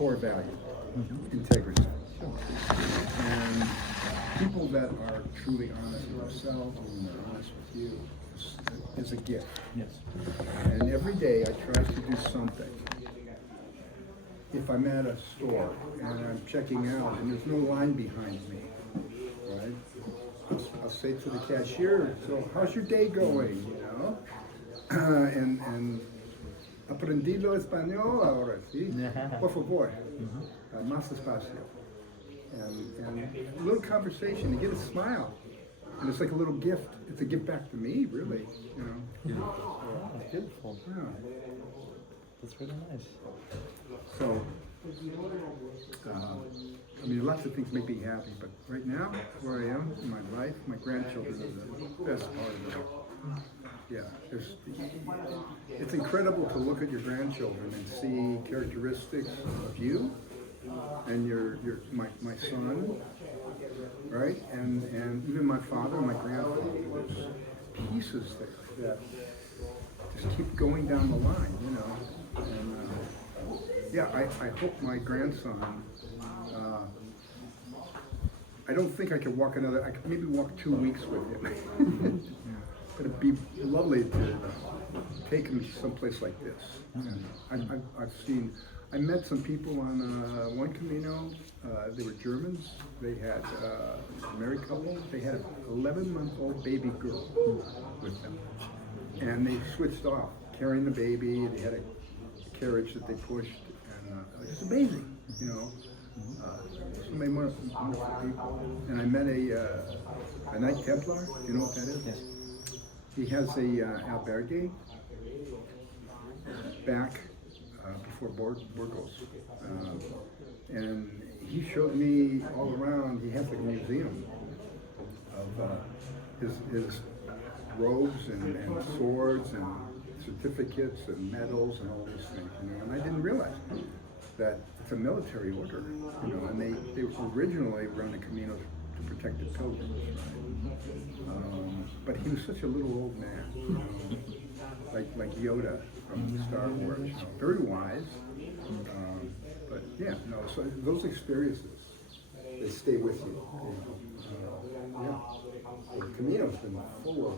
core value, integrity. And people that are truly honest with themselves and they're honest with you is a gift. Yes. And every day I try to do something. If I'm at a store and I'm checking out and there's no line behind me, right? I'll say to the cashier, so how's your day going, you know? and aprendido español ahora, sí? Por favor, más despacio. And a little conversation, to get a smile. And it's like a little gift. It's a gift back to me, really, you know? Beautiful. Oh, beautiful. Yeah. That's really nice. So, I mean, lots of things make me happy, but right now, where I am in my life, my grandchildren are the best part of it. Yeah, it's incredible to look at your grandchildren and see characteristics of you and my son, right? And even my father and my grandfather. There's pieces there that just keep going down the line, you know. And yeah, I hope my grandson. I don't think I could walk another. I could maybe walk 2 weeks with him. But it'd be lovely to take him someplace like this. And I met some people on one Camino. They were Germans. They had a married couple. They had an 11-month-old baby girl with them, and they switched off carrying the baby. They had a carriage that they pushed, and it's amazing, you know. So many wonderful people. And I met a Knight Templar. You know what that is? Yes. He has a albergue back before Burgos, and he showed me all around. He has like a museum of his robes and swords and certificates and medals and all these things, you know. And I didn't realize that it's a military order, you know. And they originally were on the Camino to protect the pilgrims, right? But he was such a little old man, you know, like Yoda from Star Wars, you know, very wise. But yeah, no. So those experiences, they stay with you. Yeah. The Camino's been full of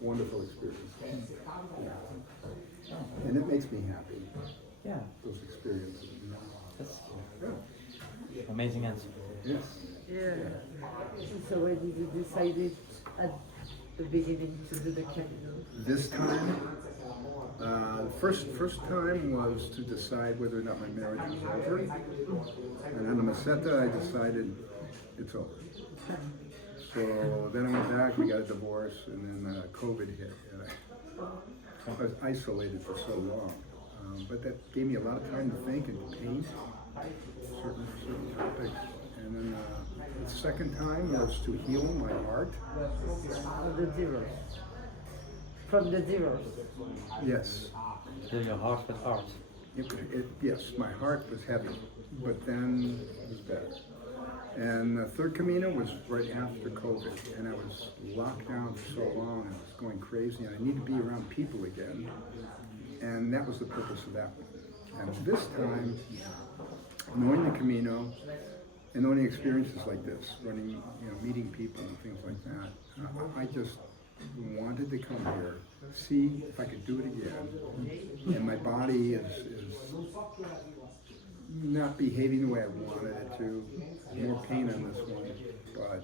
wonderful experiences. Yeah. And it makes me happy. Yeah. Those experiences. You know? That's Yeah. amazing answer. Yes. Yeah. So when did you decide at the beginning to do the Camino? This time, the first time was to decide whether or not my marriage was over. And on the Meseta, I decided it's over. So then I went back, we got a divorce, and then COVID hit. And I was isolated for so long. But that gave me a lot of time to think and to paint certain topics. And then the second time was to heal my heart. From the zeros. From the zeros. Yes. Fill your heart with art. Yes, my heart was heavy, but then it was better. And the third Camino was right after COVID, and I was locked down for so long, and I was going crazy, and I needed to be around people again, and that was the purpose of that one. And this time, knowing the Camino, and knowing experiences like this, running, you know, meeting people and things like that, I just wanted to come here, see if I could do it again, and my body is not behaving the way I wanted it to. More pain on this one, but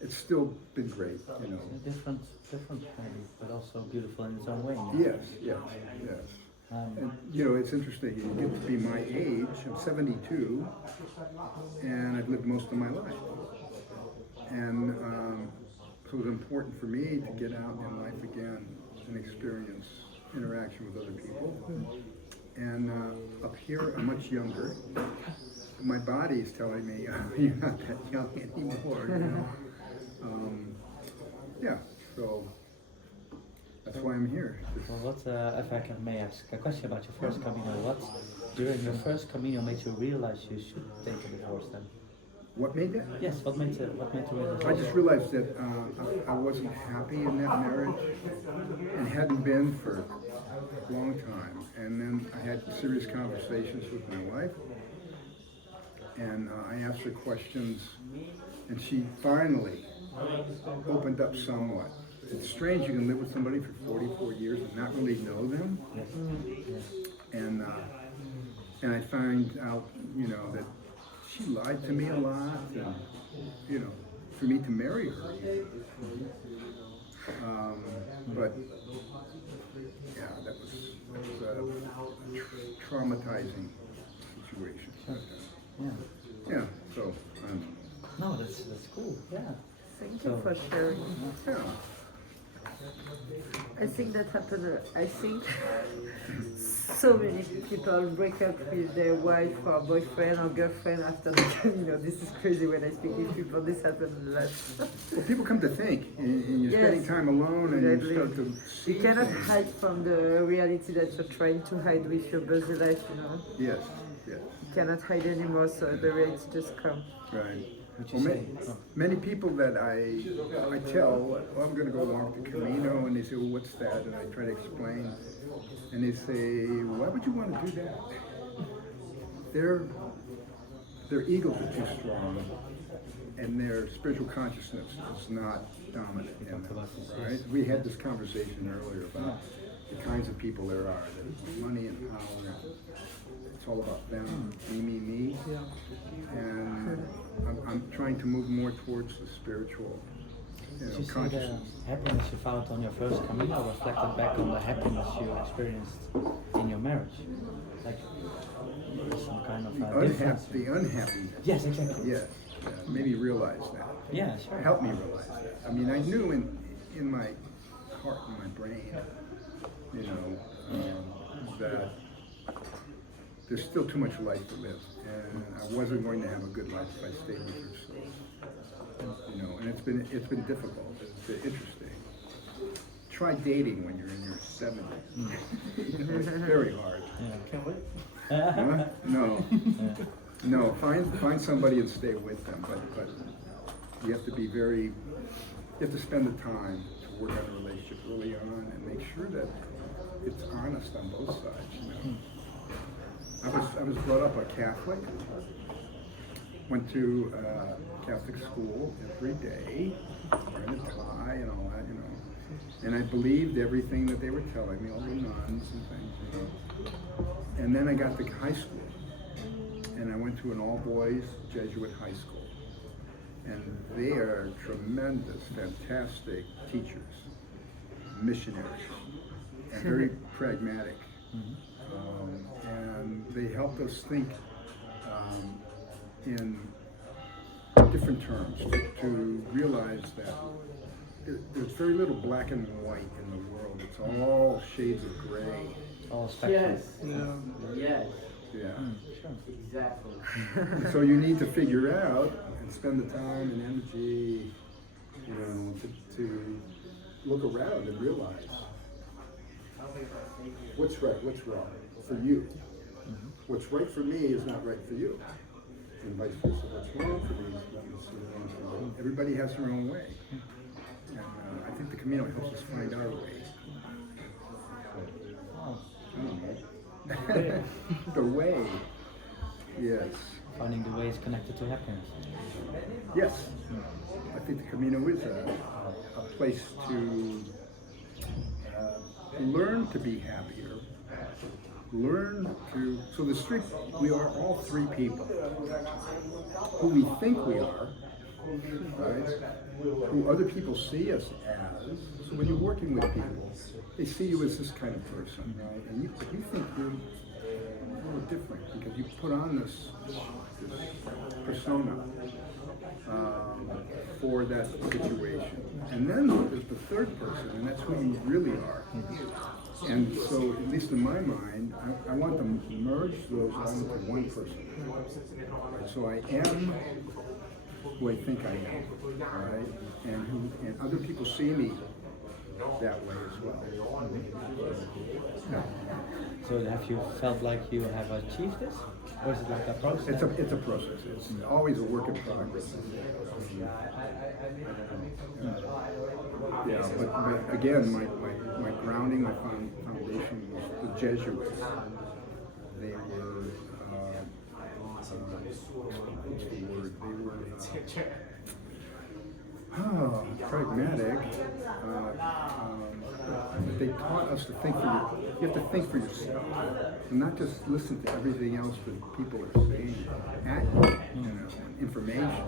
it's still been great, you know. A different pain, but also beautiful in its own way. Yes. And you know, it's interesting. You get to be my age. I'm 72, and I've lived most of my life. And so it was important for me to get out in life again and experience interaction with other people. And up here, I'm much younger. My body is telling me, you're not that young anymore, you know. Yeah, so that's why I'm here. Well, what, if I may ask a question about your first Camino, what during your first Camino made you realize you should take a divorce then? What made that? Yes, what made you realize? I just realized that I wasn't happy in that marriage and hadn't been for long time. And then I had serious conversations with my wife, and I asked her questions, and she finally opened up somewhat. It's strange you can live with somebody for 44 years and not really know them. Yes. Yes. And I find out, that she lied to me a lot, and, for me to marry her. But yeah, that was a traumatizing situation. Yeah. Yeah, so No, that's cool. Yeah. Thank you for sharing. yeah. I think that happened. I think so many people break up with their wife or boyfriend or girlfriend after the Camino. This is crazy when I speak with people. This happens a lot. Well, people come to think, and you're Yes, spending time alone, and exactly. you start to see You cannot things. hide from the reality that you're trying to hide with your busy life. Yes, yes, You cannot hide anymore, so the reality just comes. right. Would you Well, say? many people that I tell, well, I'm going to go walk the Camino, and they say, well, what's that? And I try to explain, and they say, why would you want to do that? Their egos are too strong, and their spiritual consciousness is not dominant in them, right? We had this conversation earlier about the kinds of people there are, that money and power. It's all about them, me, and I'm trying to move more towards the spiritual, Did you see the consciousness. happiness you found on your first Camino reflected back on the happiness you experienced in your marriage? Like some kind of difference? The unhappiness. Yes, exactly. Yes, made me realize that. Yeah, sure. Helped me realize that. I mean, I knew in my heart, in my brain, that there's still too much life to live, and I wasn't going to have a good life if I stayed with her. So, and it's been difficult. It's been interesting. Try dating when you're in your 70s. It's very hard. Yeah. Huh? No, Yeah. no. Find somebody and stay with them, but you have to be you have to spend the time to work on a relationship early on and make sure that it's honest on both sides. I was brought up a Catholic. Went to Catholic school every day, wearing a tie and all that, And I believed everything that they were telling me, all the nuns and things, And then I got to high school, and I went to an all-boys Jesuit high school. And they are tremendous, fantastic teachers, missionaries, and very pragmatic. And they helped us think in different terms to realize that there's very little black and white in the world. It's all shades of gray. All spectrum. Yes. Yeah. Sure. Exactly. And so you need to figure out and spend the time and energy, to look around and realize what's right, what's wrong for you. What's right for me is not right for you, and vice versa. What's wrong for me is not necessarily wrong for you. Everybody has their own way, and I think the Camino helps us find our way. Wow. I don't know. The way, yes. Finding the ways connected to happiness. Yes, I think the Camino is a place to learn to be happier. So the street, we are all three people who we think we are, right? Who other people see us as. So when you're working with people, they see you as this kind of person, right? And you think you're a little different because you put on this persona for that situation. And then there's the third person, and that's who you really are. And so, at least in my mind, I want to merge those onto one person. Right? So I am who I think I am, right? And other people see me that way as well. So have you felt like you have achieved this? Or is it like a process? It's a process. It's always a work in progress. Yeah, but again, my grounding, my foundation was the Jesuits. They were, what's the word? They were pragmatic. But they taught us to think you have to think for yourself, and not just listen to everything else that people are saying at you, information.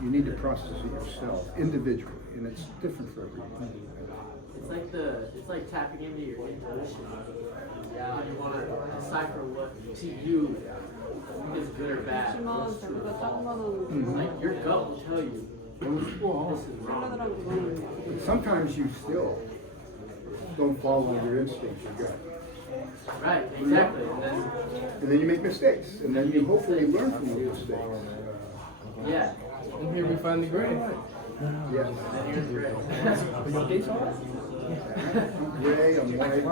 You need to process it yourself individually, and it's different for everyone. It's like tapping into your intuition. Yeah, you want to decipher what to you is good or bad. What's true or false. Like your gut will tell you this is wrong. But sometimes you still don't follow your instincts, your gut. Right, exactly. And then you make mistakes, and then you hopefully learn from those mistakes. Yeah. And here we find the gray. Yes. Then here's the red. I'm gray, I'm white.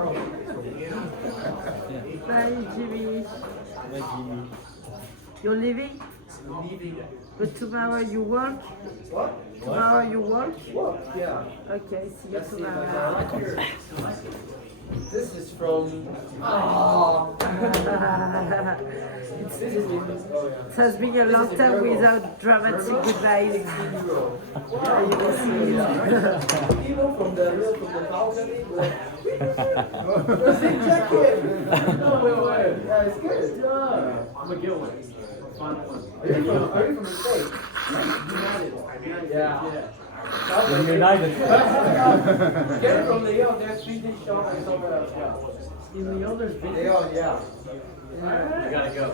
Bye, Jimmy. You're leaving? But tomorrow you work? What? Tomorrow you work? Yeah. Okay, see you tomorrow. This is from. It has been a long time without dramatic goodbyes. You will see. People from the balcony. The same jacket. No way. Yeah, it's good. I'm gonna get one. Fun one. Are you from the States? United. Yeah. United. Get it from Leo. There's 3D shop and somewhere else. Yeah. In the others, Leo, yeah. we gotta go.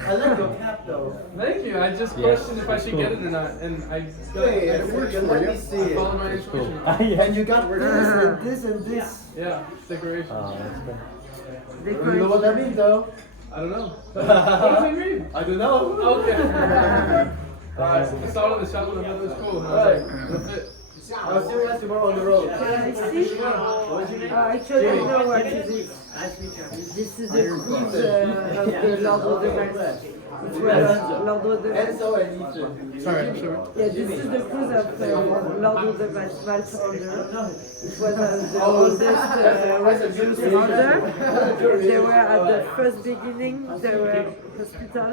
I like your cap though. Thank you. I just questioned if I should get it or not, and I Wait, It works for let you. me see followed my it. Cool. intuition. And you got this and this. Yeah, decoration. That's good. You know what that means though? I don't know. What does it mean? I don't know. Okay. I saw it in the shop and I thought it was cool. And I was like, it'll fit. I'll see you guys tomorrow on the road. Actually, I know what it is. Nice to meet you. This is the cruise of the Lord of the Rings. It was Lord of the Rings. Enzo and Ethan. Sorry, I'm sorry. Yeah, this is the cruise of Lord of the Rings, Valtrounder. It was the oldest Jewish order. They were at the first beginning, they were hospital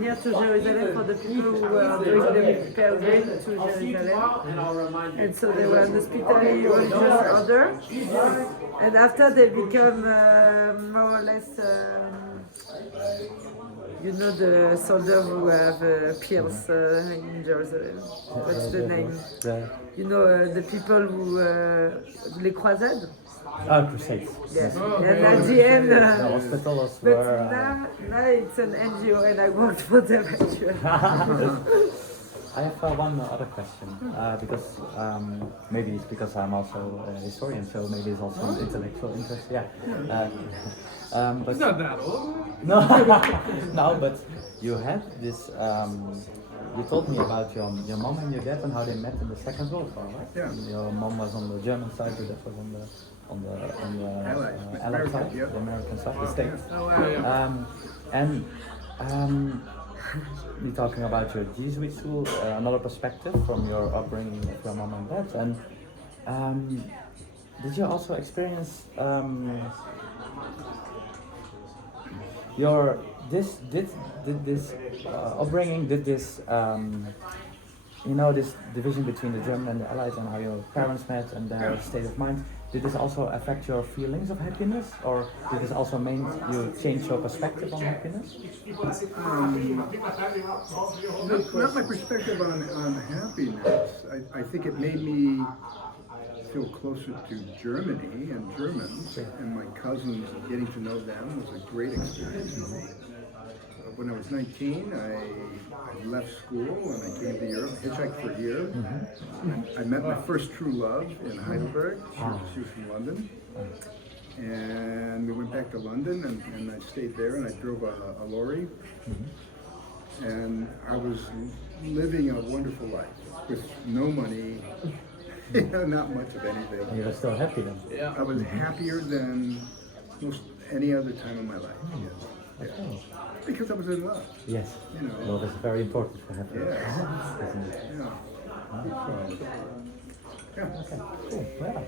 near to Jerusalem for the people who were doing the pilgrimage to Jerusalem. And I'll remind you. And so they were an hospitality religious order. And after they become more or less, you know, the soldiers who have pills in Jerusalem. What's the name? You know, the people who, les croisades? Crusades. Yes. Oh, And okay. at the end, The hospitals but were. now it's an NGO and I worked for them actually. I have one other question, because maybe it's because I'm also a historian, so maybe it's also an intellectual interest. Yeah. But It's not that old. no, no, but you had this. You told me about your mom and your dad and how they met in the Second World War, right? Yeah. Your mom was on the German side, your dad was on the Allied. Allied American, side, yeah. the American side, the States. Oh, wow. And you're talking about your Jesuit school, another perspective from your upbringing with your mom and dad. And did you also experience your this upbringing? Did this you know, this division between the German and the Allies and how your parents met and their state of mind? Did this also affect your feelings of happiness, or did this also mean you change your perspective on happiness? Not my perspective on happiness. I think it made me feel closer to Germany and Germans, and my cousins, getting to know them was a great experience for me. When I was 19, I left school and I came to Europe, hitchhiked for a year. I met my first true love in Heidelberg. She was from London. And we went back to London and I stayed there and I drove a lorry. And I was living a wonderful life with no money, not much of anything. And you were still happy then? Yeah. I was happier than most any other time in my life. Yes. Okay. Yeah. Because I was in love. Yes. You know. Love is very important for happiness. Yeah. Isn't it? Yeah. So, yeah. Okay. Cool. Yeah.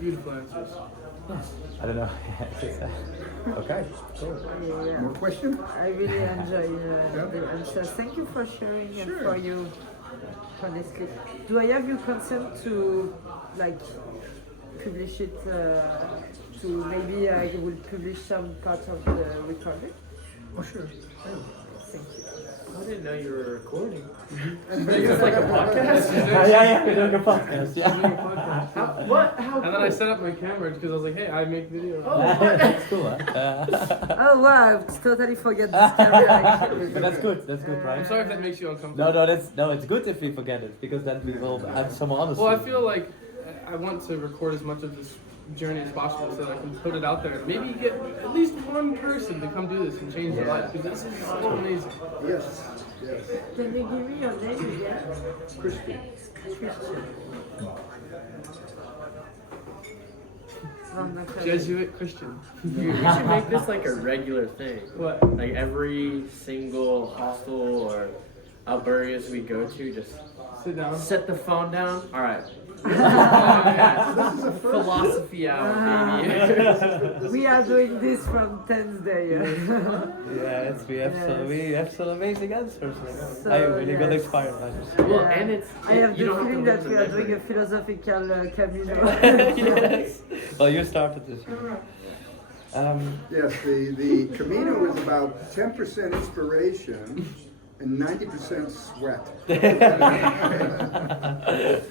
Beautiful answers. Yes. I don't know. Okay. Cool. Yeah. More questions? I really enjoy the answers. Thank you for sharing and Sure. for you, honestly. Do I have your consent to like publish it? To maybe I will publish some part of the recording. Oh, sure. Thank you. I didn't know you were recording. Is this like a podcast? Yeah, we're doing a podcast. Yeah. What? How And then I set up my camera because I was like, hey, I make videos. That's cool. Huh? Oh wow! Totally forget this camera. But that's good. That's good, right? I'm sorry if that makes you uncomfortable. No, it's good if we forget it because then we will have some honesty. Well, I feel like I want to record as much of this journey as possible so that I can put it out there and maybe get at least one person to come do this and change their life because this is so amazing. Yes. Yes. Can you give me your name again? Christian. Christian. Jesuit Christian. Dude, we should make this like a regular thing. What? Like every single hostel or albergues we go to, just Sit down. set the phone down. All right. Podcast. Philosophy hour, baby. We are doing this from 10th day. yeah, we have some amazing answers. So, I really got yes. inspired by this. Well, and it's I have you the don't have to feeling live that the we are doing memory. a philosophical Camino. Yes. Well, you started this. Yes, the Camino is about 10% inspiration and 90% sweat.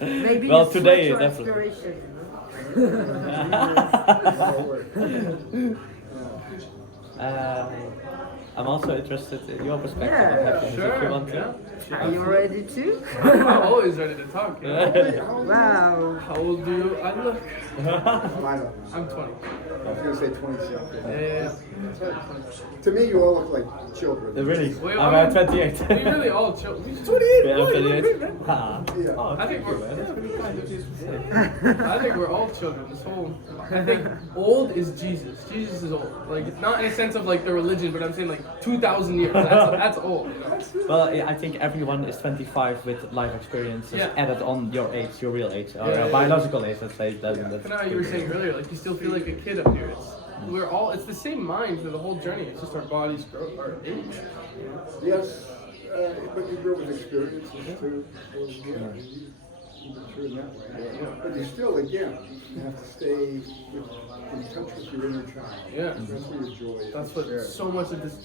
Maybe Well, it's today, sweat or definitely. inspiration. I'm also interested in your perspective Yeah, on happiness if you Sure. want to. Yeah. Are you ready too? I'm always ready to talk. You know? Wow. How old do I look? I I'm 20. was going to say 20 something. Yeah. To me, you all look like children. Really? Wait, I'm I'm- 28. We really all chill. 28? Yeah, I'm 28. Ah. Yeah. Oh, I think thank you, we're- man. That's really kind of you to say. I think we're all children. This whole, I think old is Jesus. Jesus is old. Like not in a sense of like the religion, but I'm saying like 2,000 years. That's old. You know? Well, yeah, I think everyone is 25 with life experiences Yeah. added on your age, your real age, or Yeah, your yeah, biological age, let's say. That's Kind of how you were saying earlier. Like you still feel like a kid up here. We're all. It's the same mind through the whole journey. It's just our bodies grow, our age. Yes, but you grow with experiences too. You mature in that way. But you still, again, you have to stay in touch with your inner child. Yeah. That's where your joy is. That's what so much of this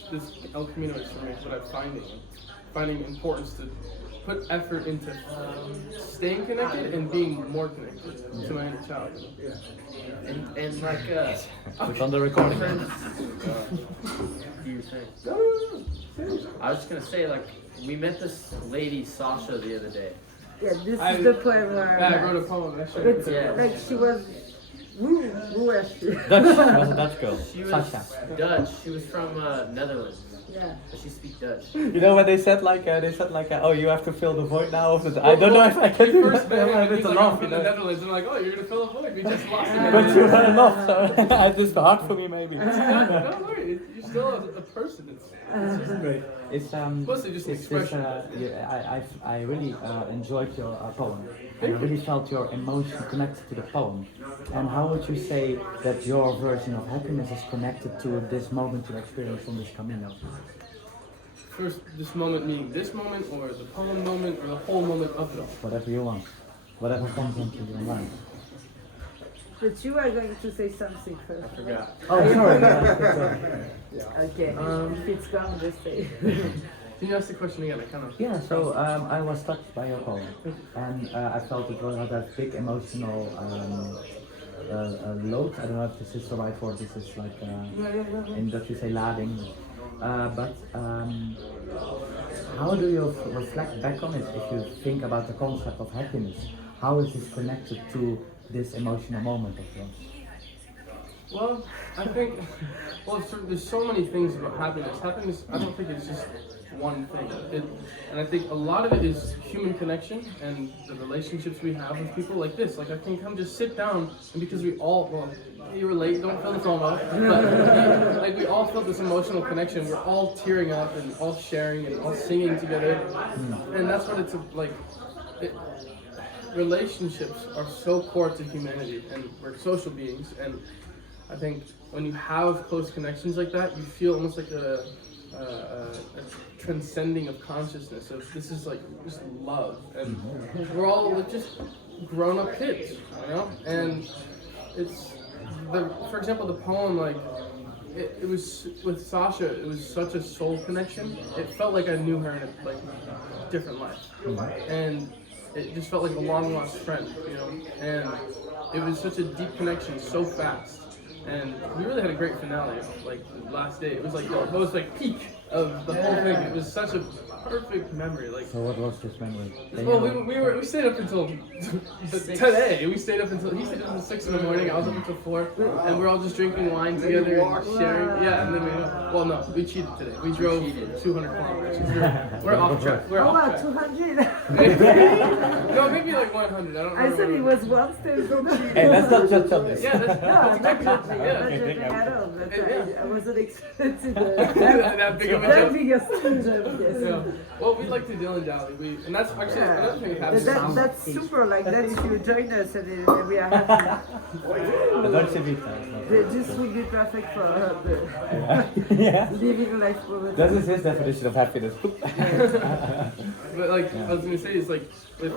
El Camino is for me. Is what I'm finding importance to put effort into staying connected and being more connected to my inner child. You know? And like It's on the recording. you were saying. I was just gonna say like we met this lady Sasha the other day. Yeah, this I- is the point where Yeah, I wrote a poem. I showed it But to Yeah. like she was, who was she? Dutch, was a Dutch girl. She was Sasha. Dutch. She was from Netherlands. Yeah. But she speaks Dutch. You know when they said oh, you have to fill the void now. I don't know if I can do First that. met him and It's he's a like, laugh, I'm from you the know. Netherlands. I'm like, oh, you're gonna fill a void. We just lost him. But you had enough, so it's hard for me maybe. Don't worry, you're still a person. It's just great. It's Mostly just an it's expression. I really enjoyed your poem. And I really felt your emotion connected to the poem. And how would you say that your version of happiness is connected to this moment you experienced on this Camino? First, this moment meaning this moment, or the poem moment, or the whole moment of it all. Whatever you want. Whatever comes into your mind. But you are going to say something first. I forgot. Oh, sorry. Okay. If it's gone, just say. Can you ask the question again? I kind of. Yeah, so I was touched by your poem, and I felt it was that big emotional load. I don't know if this is the right word. This is like in Dutch you say lading. But how do you reflect back on it if you think about the concept of happiness? How is this connected to this emotional moment of yours? Well, I think, there's so many things about happiness. Happiness, I don't think it's just one thing. And I think a lot of it is human connection and the relationships we have with people like this. Like I can come just sit down, and because we all, well, you relate, don't feel the FOMO, but like we all felt this emotional connection. We're all tearing up and all sharing and all singing together. And that's what it's like. Relationships are so core to humanity, and we're social beings, and I think when you have close connections like that, you feel almost like a transcending of consciousness of this is like just love, and we're all like just grown-up kids, you know. And it's for example, the poem, like it was with Sasha, it was such a soul connection. It felt like I knew her in a like different life, and it just felt like a long lost friend, you know. And it was such a deep connection so fast. And we really had a great finale, like the last day. It was like the most like peak of the whole thing. It was such a perfect memory. Like, So what was this memory? well, we stayed up until today. We stayed up until he stayed up until 6 in the morning. I was up until 4, and we're all just drinking wine together and sharing. Yeah, and then we cheated today. We drove 200 kilometers. We're off track. We're Oh, off wow, track. 200. No, maybe like 100. I don't I remember. thought it was one step from Hey, that's not just on this. Yeah, that's No, I'm not exactly. judging. I'm not judging at all. But Yeah. I wasn't expecting that big of a that jump. big a jump, yes. Yeah. Well, we like to dilly-dally. And that's actually another thing that happens. That's super like that if you join us and we are happy. The Dolce Vita. This would be perfect for Yeah. living life for the That is his definition of happiness. But like I was gonna say, it's like with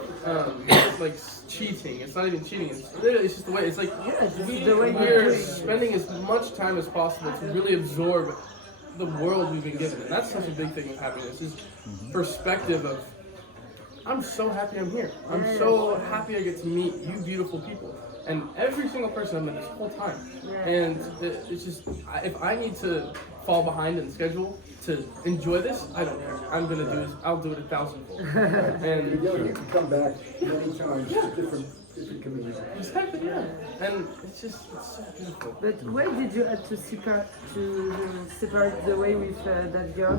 like cheating. It's not even cheating. It's literally it's just the way. It's like this is the way you're we're doing it. spending as much time as possible to really absorb the world we've been given, and that's such a big thing with happiness. Is perspective of I'm so happy I'm here. I'm so happy I get to meet you beautiful people. And every single person I've met this whole time. And it's just, if I need to fall behind in schedule to enjoy this, I don't care. I'm gonna do this, I'll do it 1,000-fold. And You can come back many times, different communities. exactly, yeah. And it's so beautiful. But why did you have to separate the way with that girl?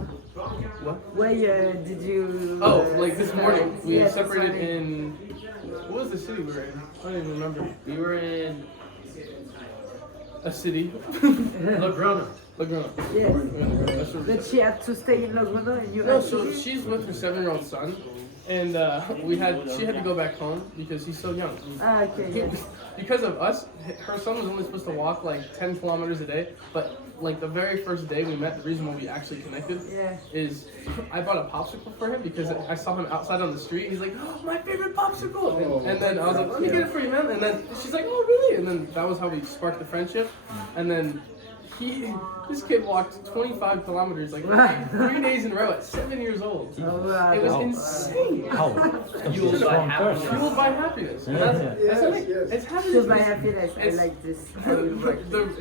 What? Why did you? Oh, like this morning, we Yes, separated sorry. in, what was the city we were in? I don't even remember. We were in A city. Logrona. Laguna. Yes. That's where we But she had to stay in Logrona and you No, had so to. she's with her 7-year-old son, and she had to go back home because he's so young. Ah, okay. Yes. Because of us, her son was only supposed to walk like 10 kilometers a day, but like the very first day we met, the reason why we actually connected Yeah. is I bought a popsicle for him because I saw him outside on the street. He's like, oh, my favorite popsicle! And then I was like, let me get it for you, man. And then she's like, oh, really? And then that was how we sparked the friendship. And then this kid walked 25 kilometers like 3 days in a row at 7 years old. Oh, wow. It was insane. How? Fueled by happiness. Fueled by happiness. And that's it. It's happiness. Feel my happiness. I It's- like this.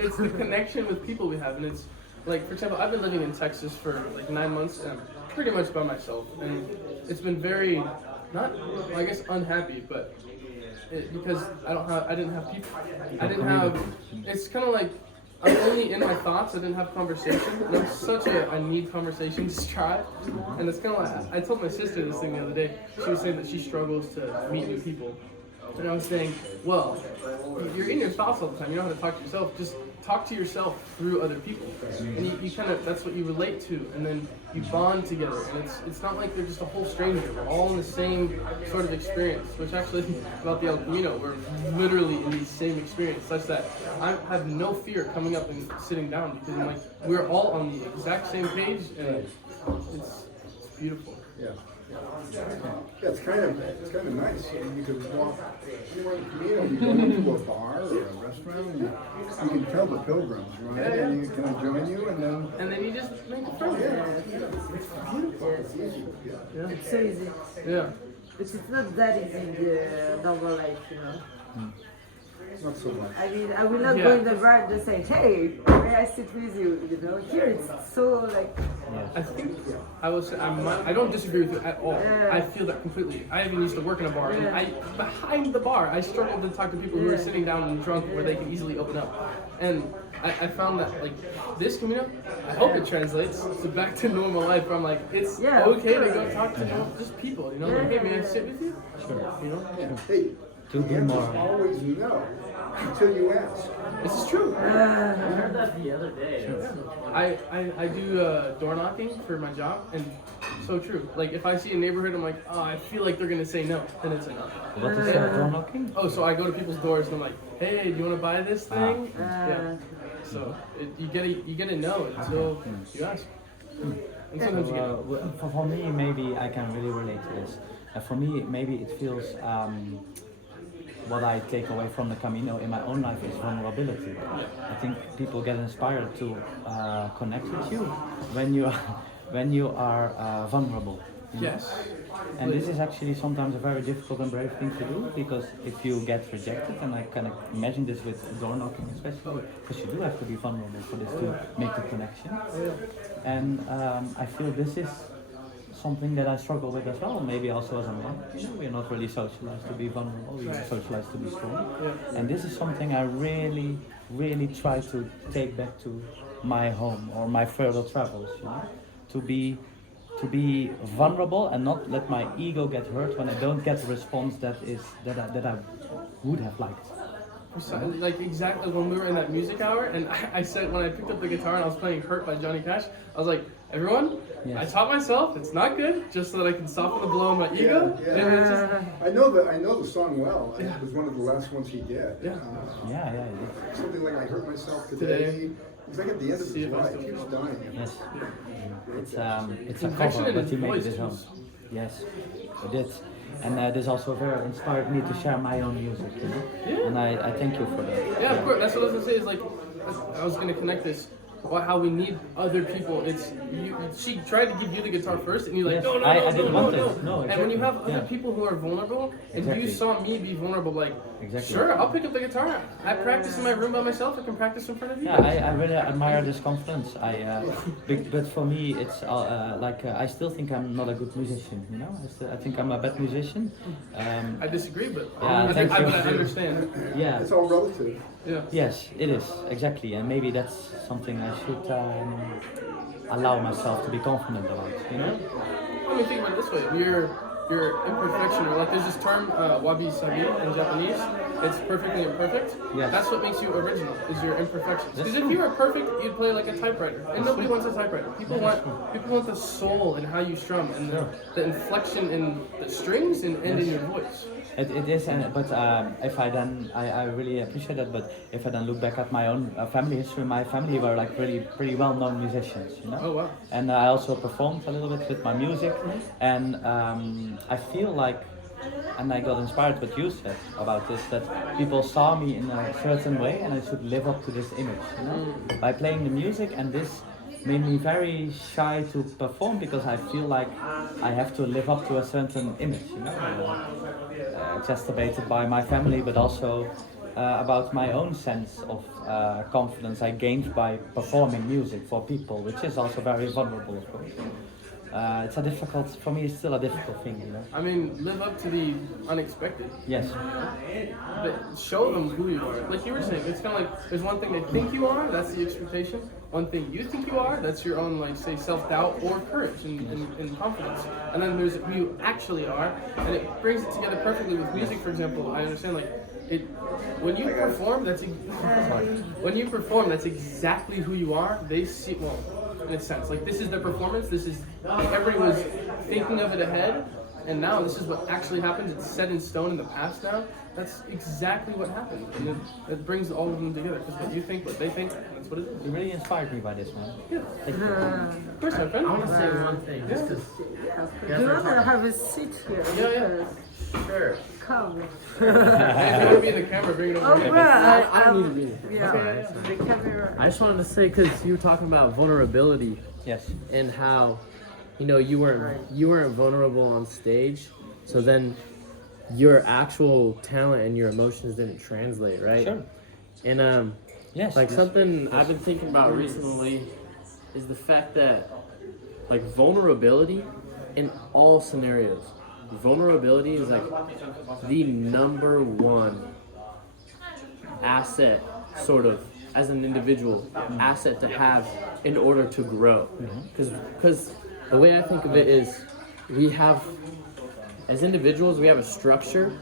It's the connection with people we have, and it's like, for example, I've been living in Texas for like 9 months, and I'm pretty much by myself, and it's been very, not, I guess, unhappy, but because I didn't have people. It's kind of like I'm only in my thoughts. I didn't have conversation, and I need conversation to strive, and it's kind of like I told my sister this thing the other day. She was saying that she struggles to meet new people. And I was saying, well, you're in your thoughts all the time. You know how to talk to yourself. Just talk to yourself through other people. And you kind of, that's what you relate to. And then you bond together. And it's not like they're just a whole stranger. We're all in the same sort of experience. Which actually, about the El Camino, we're literally in the same experience. Such that I have no fear coming up and sitting down. Because I'm like, we're all on the exact same page. And it's beautiful. Yeah. Yeah, it's kind of nice. You could walk anywhere in the Camino, you go into a bar or a restaurant, and you can tell the pilgrims, right? And you can join you, and then you just make a friend. it's beautiful. It's easy. Yeah. It's so easy. Yeah. But it's not that easy in the normal life, you know. Not so much. I mean, I will not Yeah. go in the bar and just say, hey, may I sit with you? You know, here it's so like, I think I will say I don't disagree with you at all. Yeah. I feel that completely. I even used to work in a bar, and Yeah. behind the bar, I struggled to talk to people who were Yeah. sitting down and drunk where they can easily open up. And I found that like this Camino, I hope it translates to back to normal life. Where I'm like, it's Yeah, okay to of go course. talk to just people, you know. Yeah, Like, hey, may I yeah. sit with you? Sure. You know. Hey, To the be answer's more. always no until you ask. This is true. I heard that the other day. I do door knocking for my job, and so true. Like if I see a neighborhood, I'm like, oh, I feel like they're gonna say no, then it's a no. What is door knocking? Oh, so I go to people's doors and I'm like, hey, do you want to buy this thing? Yeah. So you get a no until you ask. And sometimes you get a no. For me, maybe I can really relate to this. For me, maybe it feels what I take away from the Camino in my own life is vulnerability. I think people get inspired to connect with you when you are vulnerable. You know? Yes. And this is actually sometimes a very difficult and brave thing to do, because if you get rejected, and I can imagine this with door knocking especially, because you do have to be vulnerable for this to make the connection. And I feel this is something that I struggle with as well, maybe also as a man. You know, we're not really socialized to be vulnerable, we're socialized to be strong. And this is something I really, really try to take back to my home or my further travels, you know, to be vulnerable and not let my ego get hurt when I don't get the response that I would have liked. Like exactly when we were in that music hour, and I said when I picked up the guitar and I was playing "Hurt" by Johnny Cash, I was like, everyone, Yes. I taught myself it's not good, just so that I can soften the blow on my ego. Yeah. And it's just, I know the song well. It was one of the last ones he did. Yeah. Yeah, it Something like I hurt myself today. Today. It was like at the end of See his if I life. still He was is. dying. Yes. It's a Conviction cover, in but his he made voice it his own. was- Yes, it did. And this also very inspired me to share my own music, you know? Yeah. And I thank you for that. Yeah, of course. That's what I was gonna say. Is like, I was gonna connect this. How we need other people. It's you. She tried to give you the guitar first, and you're like, Yes, no, I didn't want it. No, And when you exactly. have other Yeah. people who are vulnerable, and Exactly. you saw me be vulnerable, like, Exactly. sure, I'll pick up the guitar. I practice in my room by myself. I can practice in front of you. Yeah, I really admire this confidence. But for me, it's I still think I'm not a good musician. You know, I think I'm a bad musician. I disagree, but Yeah, I thank you. but I understand. Yeah. It's all relative. Yeah. Yes, it is exactly, and maybe that's something I should allow myself to be confident about. You know? I mean, think about it this way: your imperfection, or like there's this term wabi sabi in Japanese. It's perfectly imperfect. Yes. That's what makes you original. Is your imperfections. That's Because if true. you were perfect, you'd play like a typewriter, and nobody wants a typewriter. People want the soul in how you strum and the inflection in the strings and in your voice. It is, but if I really appreciate that. But if I then look back at my own family history, my family were like pretty well-known musicians, you know. Oh wow. And I also performed a little bit with my music, and I feel like, and I got inspired what you said about this, that people saw me in a certain way, and I should live up to this image, you know, by playing the music, and this made me very shy to perform because I feel like I have to live up to a certain image, you know, exacerbated by my family, but also about my own sense of confidence I gained by performing music for people, which is also very vulnerable, of course. It's a difficult, for me it's still a difficult thing, you know. I mean, live up to the unexpected. Yes, But show them who you are. Like you were saying, it's kind of like there's one thing they think you are, that's the expectation. One thing you think you are, that's your own, like, say, self-doubt or courage and confidence. And then there's who you actually are, and it brings it together perfectly with music, for example. I understand, like, when you perform, that's exactly who you are. They see, well, in a sense, like, this is their performance, this is, everybody was thinking of it ahead, and now this is what actually happens. It's set in stone in the past now. That's exactly what happened, and it brings all of them together, because what you think, what they think, that's what it is. you really inspired me by this, man. Yeah. Thank you. Of course, my friend. I want to say one thing, just because. do you want to have a seat here? Yeah. Sure. Come. Hey, if you want to be in the camera, bring it over Oh, here. well, I don't need to be. yeah, the camera. I just wanted to say, because you were talking about vulnerability Yes. and how, you know, you weren't vulnerable on stage, so then your actual talent and your emotions didn't translate, right? Sure. And Yes. like yes. something I've been thinking about recently is the fact that like vulnerability in all scenarios, vulnerability is like the number one asset, sort of, as an individual, asset to have in order to grow. Because the way I think of it is, we have, as individuals, we have a structure,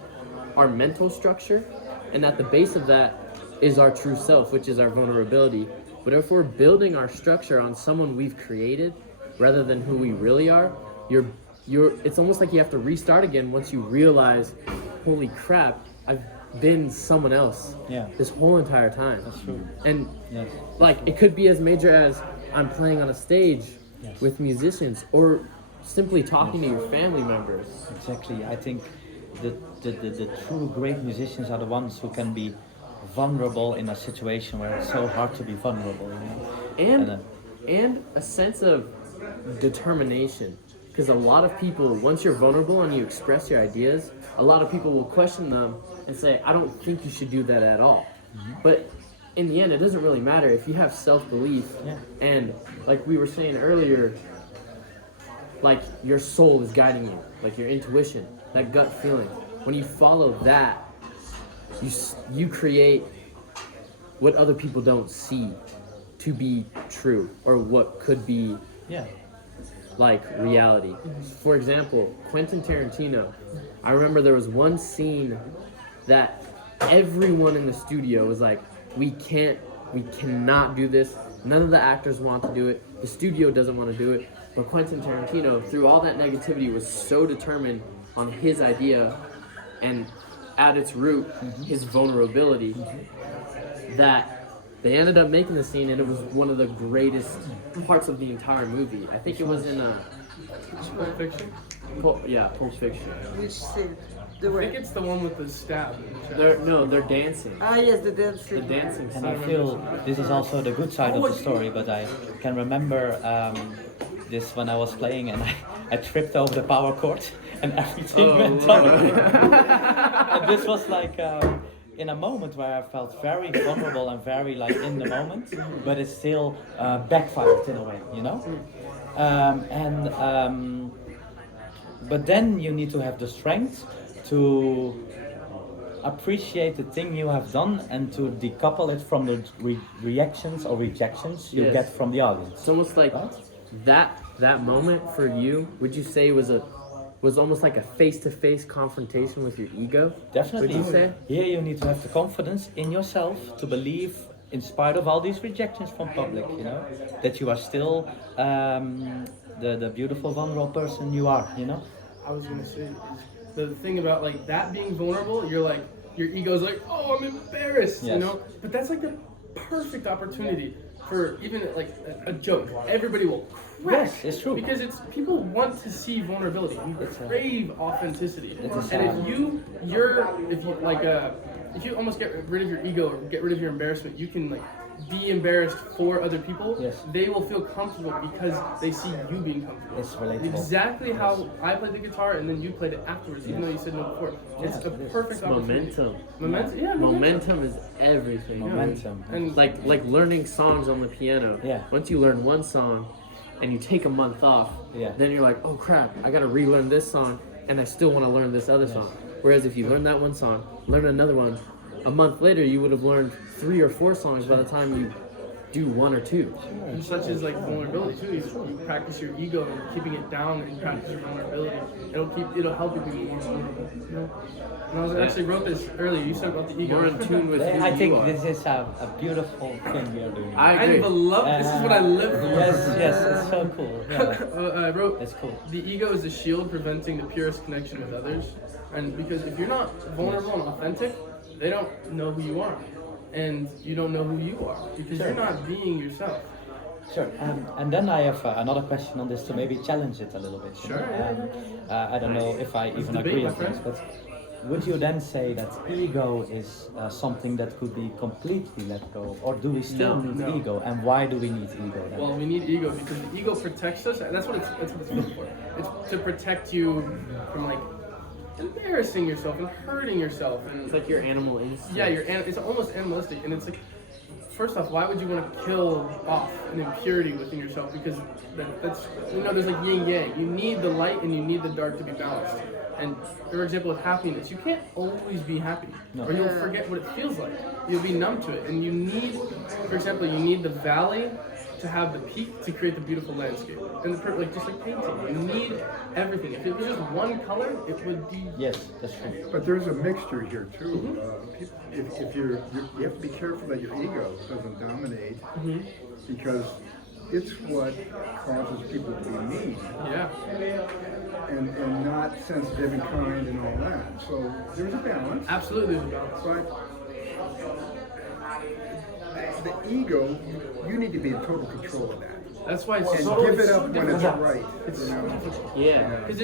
our mental structure, and at the base of that is our true self, which is our vulnerability. But if we're building our structure on someone we've created rather than who we really are, it's almost like you have to restart again once you realize, holy crap, I've been someone else this whole entire time. That's true. And Yes. like it could be as major as I'm playing on a stage with musicians, or simply talking to your family members. Exactly. I think the true great musicians are the ones who can be vulnerable in a situation where it's so hard to be vulnerable, you know. And a sense of determination, because a lot of people, once you're vulnerable and you express your ideas, a lot of people will question them and say, I don't think you should do that at all. But in the end, it doesn't really matter if you have self-belief. And like we were saying earlier, like your soul is guiding you, like your intuition, that gut feeling. When you follow that, you create what other people don't see to be true, or what could be like reality. For example, Quentin Tarantino, I remember there was one scene that everyone in the studio was like, we cannot do this. None of the actors want to do it. The studio doesn't want to do it. But Quentin Tarantino, through all that negativity, was so determined on his idea, and at its root, his vulnerability, that they ended up making the scene, and it was one of the greatest parts of the entire movie. I think it was in Pulp Fiction. Pulp Fiction. Which scene? The I way? think it's the one with the stab. They're dancing. Ah, yes, the dancing. The dancing And scene. I feel this is also the good side of the story, but I can remember this when I was playing and I tripped over the power cord and everything went on. And this was like in a moment where I felt very vulnerable and very like in the moment, but it still backfired in a way, you know? But then you need to have the strength to appreciate the thing you have done and to decouple it from the reactions or rejections you get from the audience. It's almost like that moment for you, would you say was almost like a face-to-face confrontation with your ego? Definitely. Would you say? Here you need to have the confidence in yourself to believe, in spite of all these rejections from public, you know, that you are still the beautiful, vulnerable person you are, you know? I was gonna say, the thing about like that being vulnerable, you're like, your ego's like, oh, I'm embarrassed, you know? But that's like the perfect opportunity for even like a joke. Everybody will crack. Yes, it's true. Because people want to see vulnerability. You crave authenticity. And if you almost get rid of your ego or get rid of your embarrassment, you can like be embarrassed for other people. Yes. They will feel comfortable because they see you being comfortable. It's relatable. Exactly how I played the guitar and then you played it afterwards, even though you said no before. It's a perfect opportunity. Momentum. Yeah, Momentum is everything. Momentum. And Like learning songs on the piano. Yeah. Once you learn one song and you take a month off, then you're like, oh crap, I gotta relearn this song and I still want to learn this other song. Whereas if you learn that one song, learn another one, a month later you would have learned 3 or 4 songs by the time you do 1 or 2. And such as like vulnerability too. You practice your ego and keeping it down, and practice your vulnerability. It'll help you be more vulnerable. You know? And I was actually wrote this earlier. You said about the ego. More in tune with who I you think are. this is a beautiful thing we are doing. I I agree. love this is what I live for. Yes, it's so cool. Yeah. I wrote, It's cool. the ego is a shield preventing the purest connection with others. And because if you're not vulnerable and authentic, they don't know who you are. And you don't know who you are because you're not being yourself. Sure. And then I have another question on this to maybe challenge it a little bit. you know. I don't know if I even debate, agree my with this, friend. but would you then say that ego is something that could be completely let go, or do we still No. need No. ego, and why do we need ego then? Well, we need ego because the ego protects us, and that's what it's good for. It's to protect you from like embarrassing yourself and hurting yourself, and It's like your animal instinct. yeah, it's almost animalistic, and it's like, first off, why would you want to kill off an impurity within yourself? Because that's there's like yin yang. You need the light and you need the dark to be balanced. And for example, with happiness, you can't always be happy, or you'll forget what it feels like. You'll be numb to it, and you need, for example, you need the valley to have the peak to create the beautiful landscape. And just like painting, you need everything. If it was just one color, it would be. Yes, that's true. But there's a mixture here too. If you have to be careful that your ego doesn't dominate, because it's what causes people to be mean Yeah. and not sensitive and kind and all that. So there's a balance. Absolutely, there's a balance. But the ego, you need to be in total control of that. That's why it's And so give it it's up so when it's difficult. right. It's you so know? difficult. Yeah. Because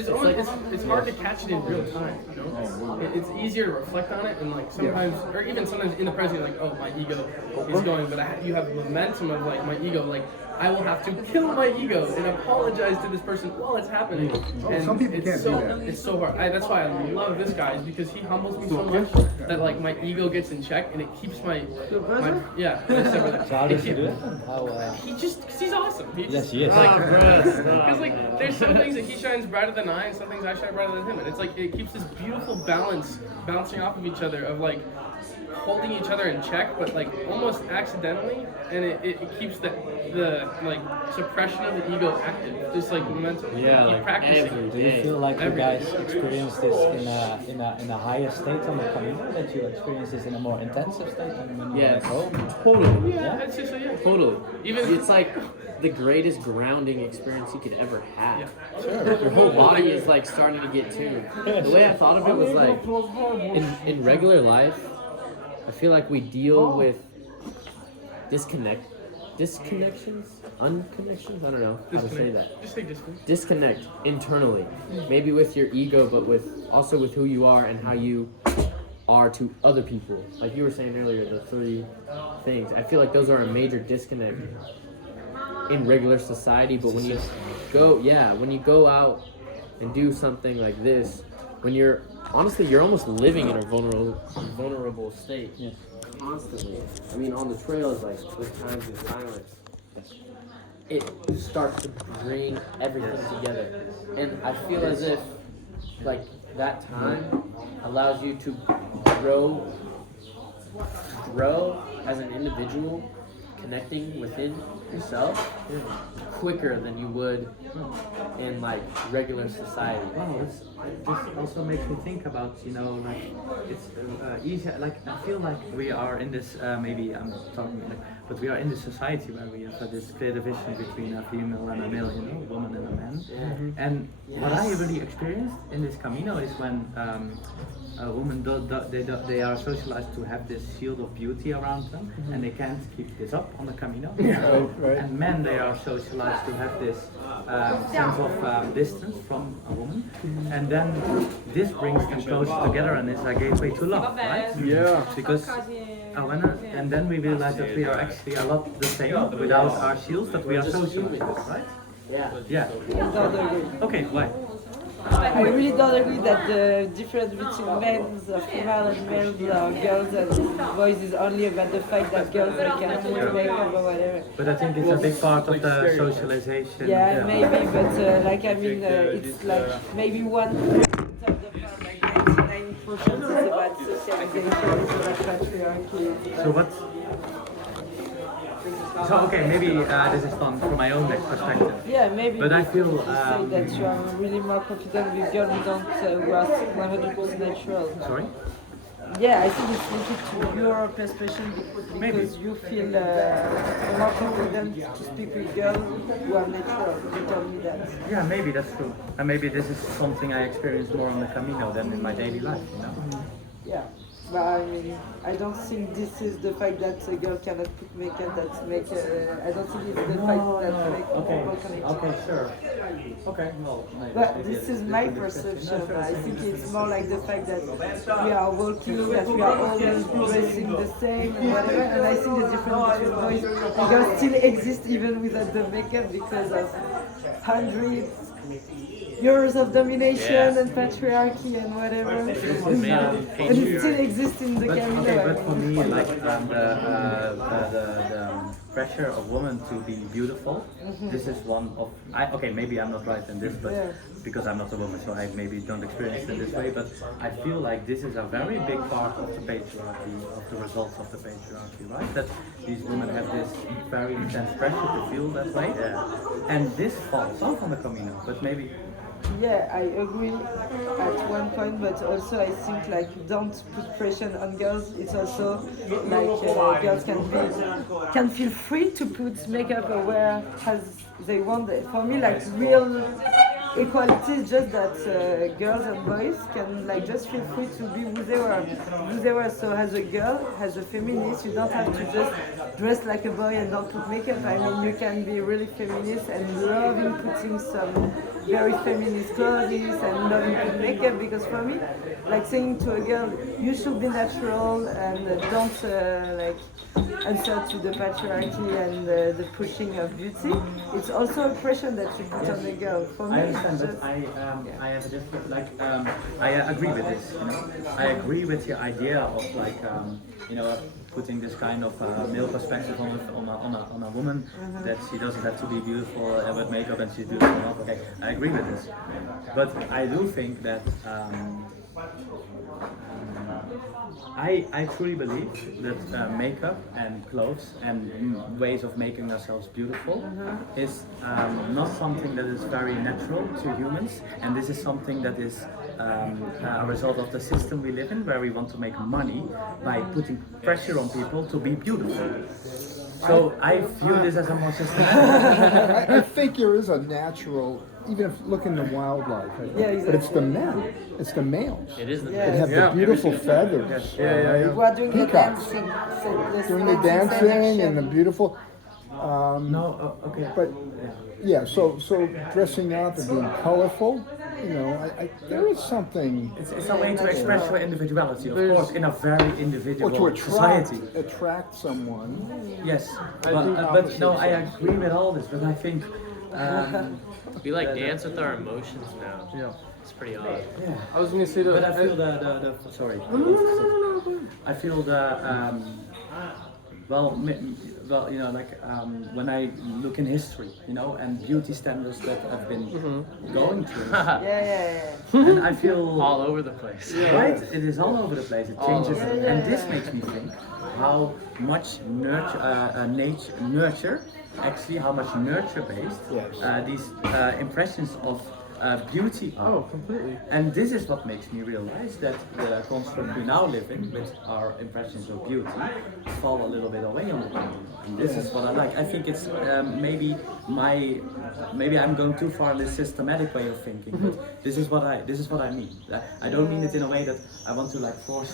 it's hard to catch it in real time, you know? It's easier to reflect on it and like sometimes, or even sometimes in the present, like, oh, my ego is going, but you have momentum of like my ego, like I will have to kill my ego and apologize to this person while it's happening. And Some people it's can't so, do that. It's so hard. That's why I love this guy, is because he humbles me so much that like my ego gets in check and it keeps my yeah. So how does he do it? How? He just, cause he's awesome. He Yes, just, he is. Because like there's some things that he shines brighter than I, and some things I shine brighter than him, and it's like it keeps this beautiful balance bouncing off of each other of like holding each other in check, but like almost accidentally, and it keeps the like suppression of the ego active, just like momentum. Yeah, Keep like practicing. every Do you day. feel like you Every guys day. experience this in a higher state on the Camino, that you experience this in a more intensive state than when you're Yeah, at home? totally. Yeah, it's just yeah. Totally. Even- It's like the greatest grounding experience you could ever have. Yeah. Sure. Your whole body is like starting to get tuned. The way I thought of it was like in regular life, I feel like we deal with disconnections, unconnections. I don't know how to say that. Just say disconnect. Disconnect internally, maybe with your ego, but also with who you are and how you are to other people. Like you were saying earlier, the 3 things. I feel like those are a major disconnect in regular society. But when you go out and do something like this, when you're almost living in a vulnerable state. Yeah. Constantly. I mean, on the trails, like with times of silence, it starts to bring everything together. And I feel as if, like, that time allows you to grow as an individual, connecting within yourself quicker than you would in like regular society. Wow, this also makes me think about, like it's easier. Like I feel like we are in this. Maybe I'm talking, but we are in this society where we have this clear division between a female and a male, a woman and a man. Yeah. And what I really experienced in this Camino is when a woman they are socialized to have this shield of beauty around them, and they can't keep this up on the Camino. Right. And men, they are socialized to have this sense of distance from a woman, and then this brings them closer together and is a gateway to love, right? Yeah. Because and then we realize that we are actually a lot the same without our shields, that we are socialized, right? Yeah. Yeah. Don't agree. Okay, why? I really don't agree that the difference between female and male girls and boys is only about the fact that girls they can put makeup or whatever. But I think it's a big part of the socialization. Yeah, maybe, but it's like maybe 1% of the part, like 99% is about socialization, is about patriarchy. So what? So okay, maybe this is from my own perspective. Yeah, maybe. But I feel you say that you are really more confident with girls who are 100% natural. sorry. Yeah, I think it's linked to your perception because you feel more confident to speak with girls who are natural. You told me that. Yeah, maybe that's true. And maybe this is something I experience more on the Camino than in my daily life, Yeah. But I mean, I don't think this is the fact that a girl cannot put makeup that make. I don't think it's the fact that make people connect. Okay, sure. Okay, well, But this is my perception. I think it's more like the fact that we are walking, that we are always dressing the same and whatever. And I think the difference between boys and girls still exists even without the makeup because of hundreds years of domination Yeah. and patriarchy and whatever. Man, And it still exists in the But, Camino. okay, I but for mean. me, like the pressure of women to be beautiful, this is one of, okay, maybe I'm not right in this, but Yeah. because I'm not a woman, so I maybe don't experience it in this way, but I feel like this is a very big part of the patriarchy, of the results of the patriarchy, right? That these women have this very intense pressure to feel that way, and this falls off on the Camino, but maybe. Yeah, I agree at one point, but also I think like don't put pressure on girls. It's also like girls can feel free to put makeup where as they want. For me, like real equality is just that girls and boys can like just feel free to be who they were. Who they were. So as a girl, as a feminist, you don't have to just dress like a boy and don't put makeup. I mean, you can be really feminist and loving putting some very feminist clothes and loving put makeup, because for me, like saying to a girl, you should be natural and don't like answer to the patriarchy and the pushing of beauty. It's also a pressure that you put on the girl. For me, I it's understand, just, but I have just like I agree with this. You know, I agree with the idea of like you know, putting this kind of male perspective on a woman, that she doesn't have to be beautiful with makeup and she's beautiful enough. Okay, I agree with this, but I do think that. I truly believe that makeup and clothes and ways of making ourselves beautiful is not something that is very natural to humans, and this is something that is a result of the system we live in, where we want to make money by putting pressure on people to be beautiful. So I view this as a more systematic. I think there is a natural, even if looking at wildlife, but it's the men, it's the males. It is the Yeah. They have the beautiful feathers. we are doing the Peacocks. dancing. Doing the dancing and the beautiful. No, okay. But yeah, so dressing up and being colorful, you know, there is something. It's a way to express your individuality, of course, in a very Or individual to society. attract someone. Yes, think but no, I opposites. agree with all this, but I think. We like dance with our emotions now. Yeah. It's pretty odd. Yeah. I was gonna say that. But I feel the sorry. I feel the well, you know, like when I look in history, you know, and beauty standards that have been going through, and I feel All over the place. right. It is all over the place. It changes, and this makes me think how much nurture, actually, how much nurture-based these impressions of beauty are. Oh, completely. And this is what makes me realize that the construct we now live in, with our impressions of beauty, fall a little bit away on the Camino. And this is what I like. I think it's maybe I'm going too far in this systematic way of thinking, but this is what I mean. I don't mean it in a way that I want to like force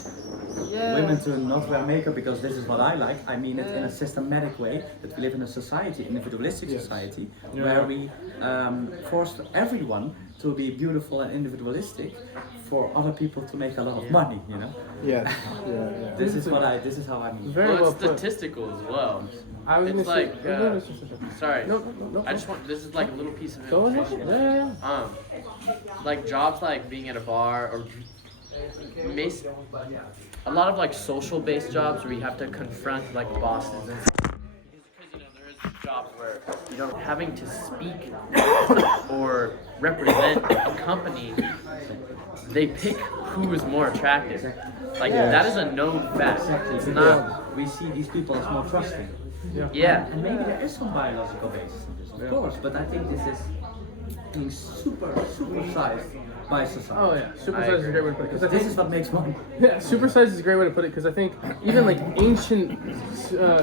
women to not wear makeup because this is what I like. I mean it in a systematic way, that we live in a society, individualistic society, where we force everyone to be beautiful and individualistic for other people to make a lot of money, you know? Yeah. This is how I mean. Very Well, well it's put. statistical as well. I was It's gonna say. like, sorry. No. I just want, this is like a little piece of Go ahead. information. Yeah. Like jobs like being at a bar or a lot of like social based jobs where you have to confront like bosses and because you know there is jobs where you know having to speak or represent a company, they pick who is more attractive. Like that is a known fact. Exactly. It's Because not. we see these people as more trusting. Yeah. And maybe there is some biological basis in this, of course, but I think this is being supersized by society. Oh yeah. Supersize is a great way to put it. 'Cause I This think- is what makes money. Yeah, supersize is a great way to put it, because I think even like ancient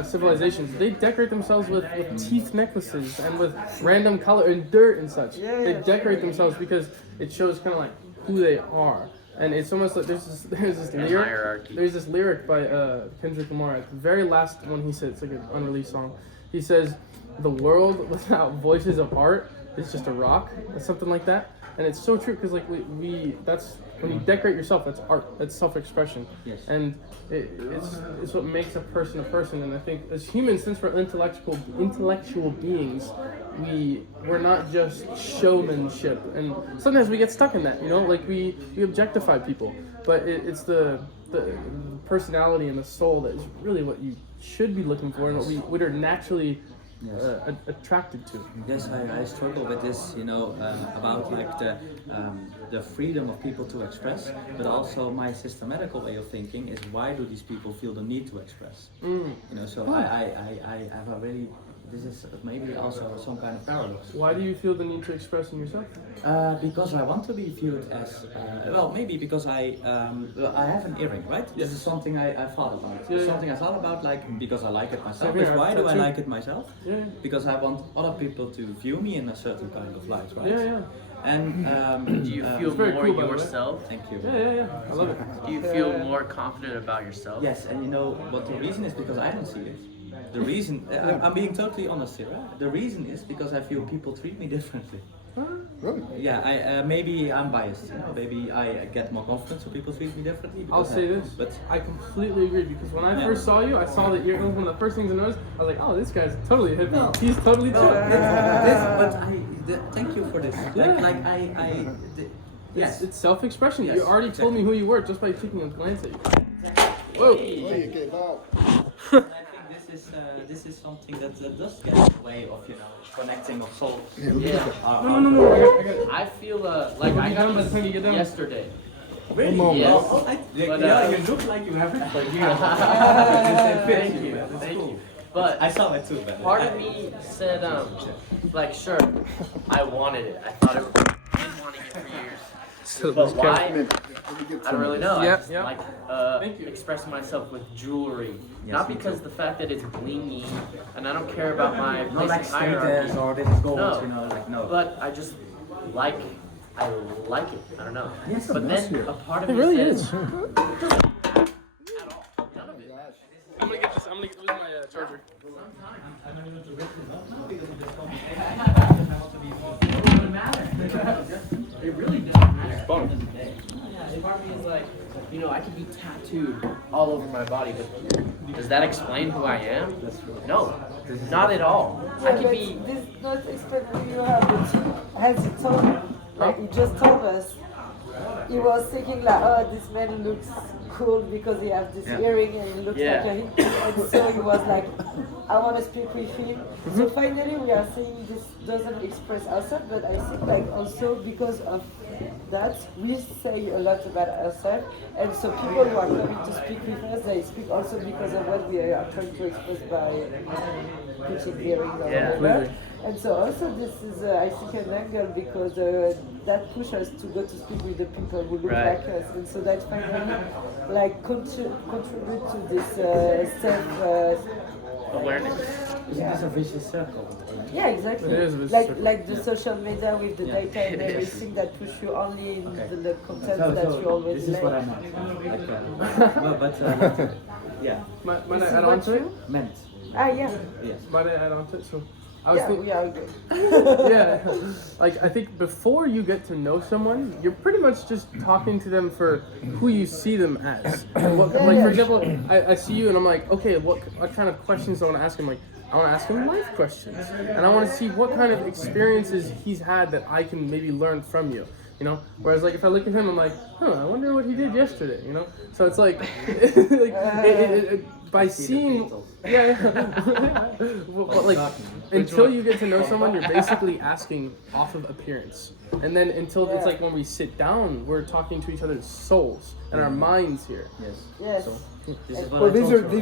civilizations, they decorate themselves with teeth necklaces and with random color and dirt and such. They decorate themselves because it shows kind of like who they are. And it's almost like there's this And lyric. hierarchy. There's this lyric by Kendrick Lamar at the very last one he said. It's like an unreleased song. He says, "The world without voices of art it's just a rock or something like that. And it's so true because like we that's when you decorate yourself, that's art, that's self-expression. Yes. And it's what makes a person. And I think as humans, since we're intellectual beings, we're not just showmanship. And sometimes we get stuck in that, you know, like we objectify people. But it's the personality and the soul that is really what you should be looking for and what are naturally attracted to. Yes, I struggle with this, you know, about like the freedom of people to express, but also my systematical way of thinking is why do these people feel the need to express? You know, so I have a really, this is maybe also some kind of paradox. Why do you feel the need to express in yourself? Because I want to be viewed as, well, maybe because I have an earring, right? This is something I thought about. Yeah, something I thought about, like, because I like it myself. Same here, Why do I tattoo. like it myself? Yeah. Because I want other people to view me in a certain kind of light, right? Yeah. And Do you feel very more cool, by the way. yourself? thank you. Yeah. I love it. Do you feel more confident about yourself? Yes, and you know what the reason is, because I don't see it. The reason, I'm being totally honest here. The reason is because I feel people treat me differently. Really? Yeah, maybe I'm biased. You know, maybe I get more confidence when people treat me differently. I'll because say this, but I completely agree because when I first saw you, I saw that you're one of the first things I noticed. I was like, oh, this guy's totally hippie. No. He's totally chill. thank you for this. Yes, It's self-expression. Yes, You already told me who you were just by taking a glance at you. Whoa. Oh, you gave out. I think this is something that does get in the way of, you know, connecting of souls. Yeah, look at Yeah. that. No. I got it. I feel like I got by the time you get this done. yesterday. Really? moment. Yes. But, But, you look like you have it, but you Thank you. Thank you. But I saw it too, but part of me said, like, sure, I wanted it. I thought I've been wanting it for years. So But why? Let me get I don't really some. know. I Yep, just yep. like Thank you. express myself with jewelry. Yes, Not me because the fact that it's blingy, and I don't care about my not place like in hierarchy. status or this is gold, No. you know, like no. But I just like it. I don't know. Yes, But nice then here. a part of It me really says, is. None of it. I'm gonna get this. I'm gonna lose my charger. It doesn't matter. It really doesn't matter. Bum. Part of me is like, you know, I could be tattooed all over my body, but does that explain who I am? No, not at all. I could be. This not explain who you are, but as he told, like he just told us, he was thinking like, oh, this man looks cool because he has this earring and he looks Yeah. like a hippie, and so he was like, I want to speak with him. So finally, we are saying this doesn't express ourselves, but I think like also because of that, we say a lot about ourselves, and so people who are coming to speak with us, they speak also because of what we are trying to express by pitching the earrings or Yeah. whatever. And so also this is, I think, an angle because that pushes us to go to speak with the people who look Right. like us, and so that finally like contribute to this self. Awareness. Isn't this a vicious circle? Yeah, exactly. It is a vicious like circle. like the social media with the Yeah. data and It is. everything that push you only in Okay. the content that you already this is like. what I meant. But yeah, Might This I is add what on to it? you? meant. Yeah. Yes. Might I add on to it? So I was Yeah, thinking. we are good. Yeah, like I think before you get to know someone, you're pretty much just talking to them for who you see them as. What, Yeah, like yeah. for example, I see you and I'm like, okay, what kind of questions do I want to ask him? Like, I want to ask him life questions, and I want to see what kind of experiences he's had that I can maybe learn from you. You know, whereas like if I look at him, I'm like, I wonder what he did yesterday. You know, so it's like, by seeing, but like until you get to know someone, you're basically asking off of appearance, and then until it's like when we sit down, we're talking to each other's souls and our minds here. Yes. Yes. So this is what Well, I these told are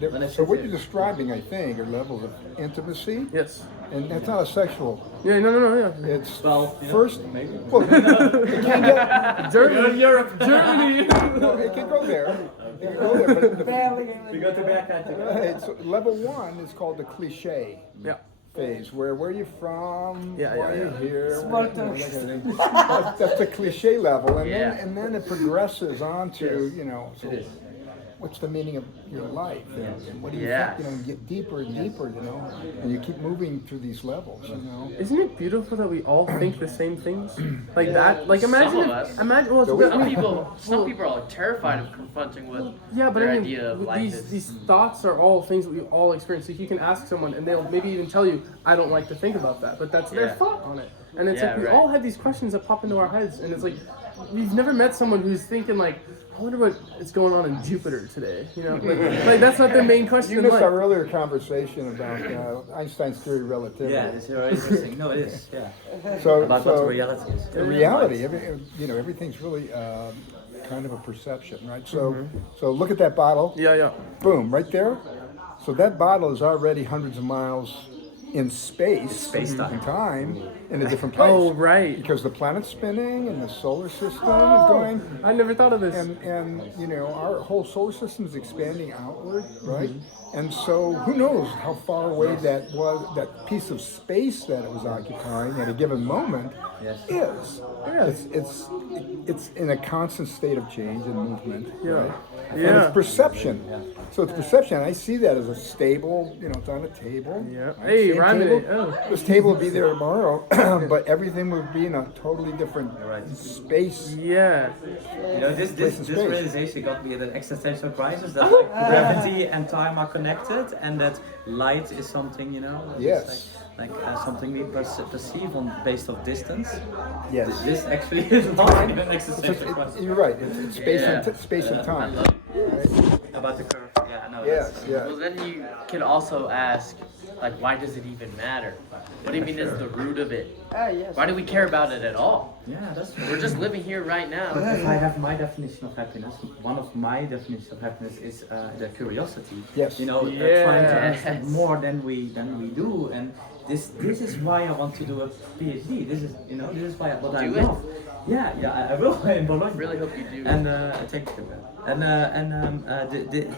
you. When I so sit what here. you're describing, I think, are levels of intimacy, Yes. and that's not a sexual. Yeah. No. Yeah. It's Well, you know, first. maybe. Well, it can get. Germany, Europe, Germany. No, it can go there. It can go there, but the, Barely. We go to backhand together. it's, level one is called the cliche Yeah. phase, where are you from? Yeah, Why are you here? Small You know, talk. that kind of thing. That's the cliche level, and Yeah. then it progresses on to you know. So, what's the meaning of your life? And what do you Yeah. think? You know, get deeper and deeper, you know, and you keep moving through these levels, you know. Isn't it beautiful that we all think the same things? Like that? Like imagine Some of if, us. imagine, well, Some Some people are terrified of confronting with yeah, but their I mean, idea of life these thoughts are all things that we all experience. Like you can ask someone and they'll maybe even tell you, I don't like to think about that, but that's their Yeah. thought on it. And it's Yeah, like we right. all have these questions that pop into our heads, and it's like we've never met someone who's thinking like, I wonder what is going on in Jupiter today. You know, like that's not their main question You in missed life. our earlier conversation about Einstein's theory of relativity. Yeah, it's very interesting. No, it is. Yeah. So, About what the reality is. The reality, you know, everything's really kind of a perception, right? So, so look at that bottle. Yeah, yeah. Boom, right there. So that bottle is already hundreds of miles in space, Space-time. in time, in a different place. Oh, right. Because the planet's spinning and the solar system is going. I never thought of this. And you know, our whole solar system is expanding outward, right? And so who knows how far away that was, that piece of space that it was occupying at a given moment Yes. is. Yeah. It's in a constant state of change and movement, right? And Yeah. it's perception. So it's perception. I see that as a stable, you know, it's on a table. Yeah. right? Hey, Same rhyming table. it. Oh. This table would be there tomorrow, but everything would be in a totally different space. Yeah. You know, this Place in space. realization got me at an existential crisis that like, gravity and time are connected, and that light is something, you know, it's Yes. like something we perceive on based of distance. Yes. This actually is not an existential crisis. You're right. It's space Yeah. and space and time. Right? About the curve. Yeah, I know. Yes. that's- Yeah. Well, then you could also ask, like, why does it even matter? What do you mean is the root of it? Yes. Why do we care about it at all? Yeah, that's true. We're just living here right now. If I have my definition of happiness, one of my definitions of happiness is the curiosity. Yes. You know, Yes. trying to understand more than we do, and this is why I want to do a PhD. This is why what I Do it. love. Yeah, I will in Bologna. I really hope you do. And thank you.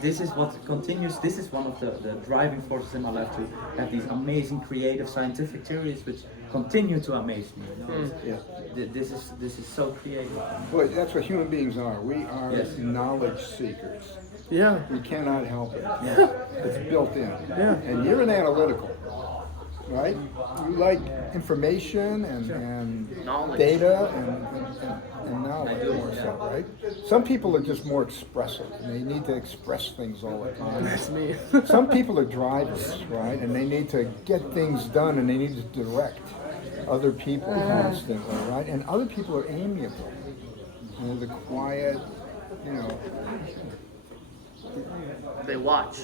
This is what continues. This is one of the driving forces in my life to have these amazing creative scientific theories which continue to amaze me. You know? This is so creative. Well, that's what human beings are. We are Yes. knowledge seekers. Yeah. We cannot help it. Yeah. It's built in. Yeah. And you're an analytical, right? You like information and Knowledge. data and knowledge more so, right? Some people are just more expressive and they need to express things all the time. That's me. Some people are drivers, right? And they need to get things done and they need to direct other people constantly, right? And other people are amiable. You know, the quiet, you know, They watch.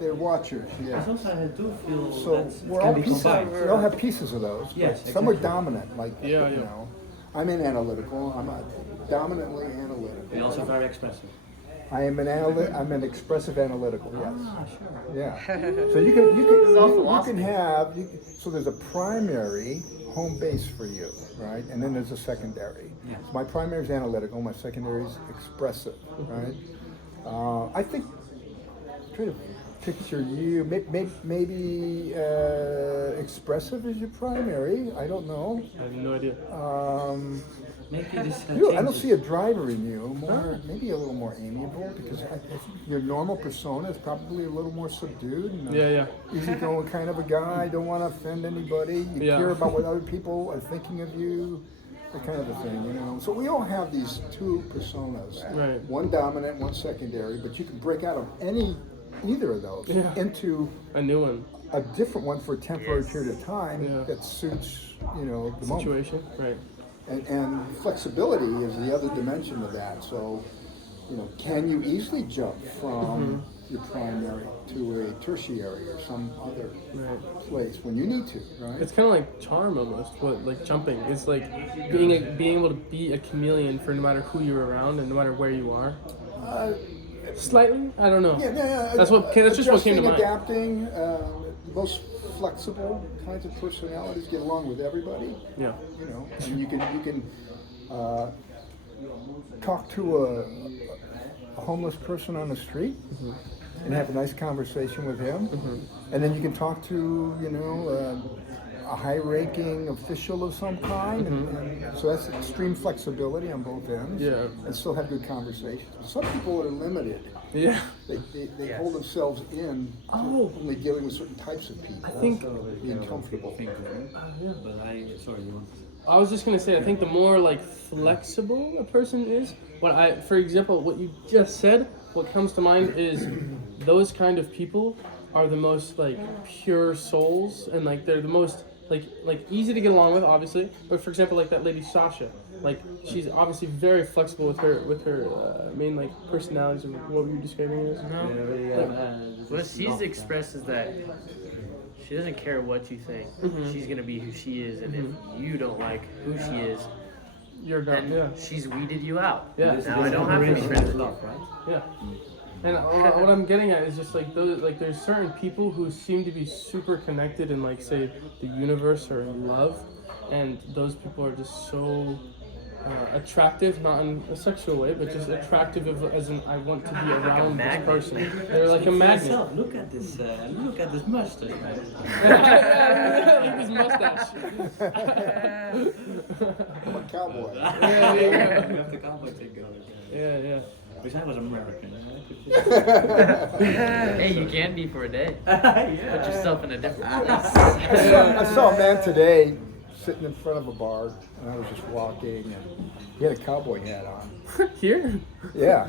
they're watchers, yeah. But also I do feel So that we're it all can be pieces. combined. We all have pieces of those. but Yes, Some are exactly. dominant, like Yeah, you yeah. know. I'm an analytical. I'm a dominantly analytical. We're also very expressive. I'm an expressive analytical. Yes. Ah, sure. Yeah. So you can all you philosophy. can have so there's a primary home base for you, right? And then there's a secondary. Yeah. So my primary is analytical. My secondary is expressive, right? I think try to picture you. Maybe expressive is your primary. I don't know. I have no idea. Maybe this I don't see a driver in you. Maybe a little more amiable because I think your normal persona is probably a little more subdued. And Yeah. easygoing kind of a guy. Don't want to offend anybody. You Yeah. care about what other people are thinking of you. That kind of a thing, you know. So we all have these two personas. Right. One dominant, one secondary. But you can break out of either of those Yeah. into A new one. a different one for a temporary period of time Yeah. that suits, you know, the moment. Situation. Right. And flexibility is the other dimension of that. So, you know, can you easily jump from your primary to a tertiary or some other Right. place when you need to, right? It's kind of like charm almost, but like jumping. It's like being able to be a chameleon for no matter who you're around and no matter where you are. Slightly, I don't know. Yeah. That's just what came to Adjusting, mind. adapting, most flexible kinds of personalities get along with everybody. Yeah. You know, and you can talk to a homeless person on the street and have a nice conversation with him, and then you can talk to a high-ranking official of some kind, and so that's extreme flexibility on both ends. Yeah. And still have good conversations. Some people are limited. Yeah. They hold themselves in to only dealing with certain types of people. I think. Being comfortable. I was just gonna say, I think the more like flexible a person is, for example, what you just said, what comes to mind is those kind of people are the most like pure souls, and like they're the most like easy to get along with, obviously. But for example, like that lady Sasha, like she's obviously very flexible with her main like personalities and what were you describing as? What she's expressed is that she doesn't care what you think. She's gonna be who she is, and if you don't like who she is, You're done. then Yeah. she's weeded you out. Yeah. Now I don't have to be friends with you. Yeah. And what I'm getting at is just like those, like there's certain people who seem to be super connected in like say the universe or in love, and those people are just so attractive, not in a sexual way, but just attractive as in I want to be around this person. They're like a magnet. Look at this mustache, man. Look at his mustache. I'm a cowboy. Yeah, You have the cowboy thing going. yeah. Wish I was American. Hey, you can be for a day. Put yourself in a different place. I saw a man today sitting in front of a bar, and I was just walking, and he had a cowboy hat on. Here? Yeah.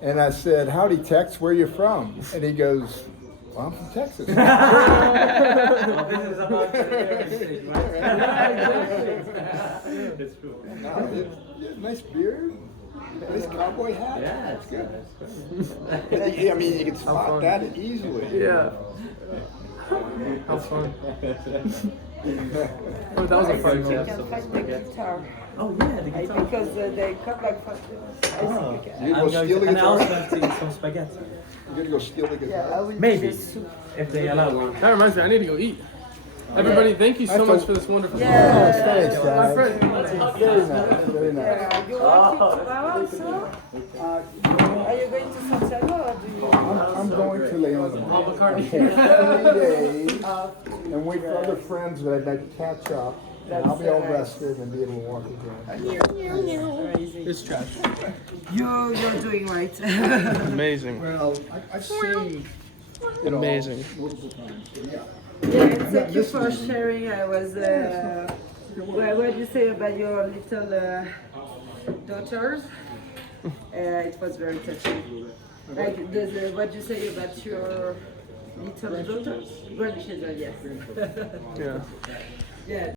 And I said, "Howdy, Tex, where you from?" And he goes, "Well, I'm from Texas." Well, this is about everything, right? That's true. Nice beard, nice cowboy hat. Yeah, That's good. that's good. I mean, you can spot that easily. Yeah. How fun. Oh, that was a I fun think you moment. can find the guitar. Oh yeah, the guitar. Because they come back from Oh, You go I'm steal going the to, and I also guitar? have to eat some spaghetti. You're gonna go steal the Yeah, I guitar? will Maybe. do soup. If they allow it. That reminds me, I need to go eat. Everybody, thank you so much for this wonderful Yeah. Thanks, My guys. friend. Very nice, very nice. Yeah, you want it tomorrow also? Are you going to Santiago or do you? I'm going to Leon Paul McCartney. for 3 days and wait for other friends that I'd like to catch up. And I'll be all rested and be able to walk again. Amazing. It's trash. You're doing right. Amazing. Well, I've seen it all Amazing. multiple times. So yeah. Yeah, and thank you for sharing. I was. What do you say about your little daughters? It was very touching. Like, what do you say about your little daughters? Grandchildren, yes. Yeah. Yeah.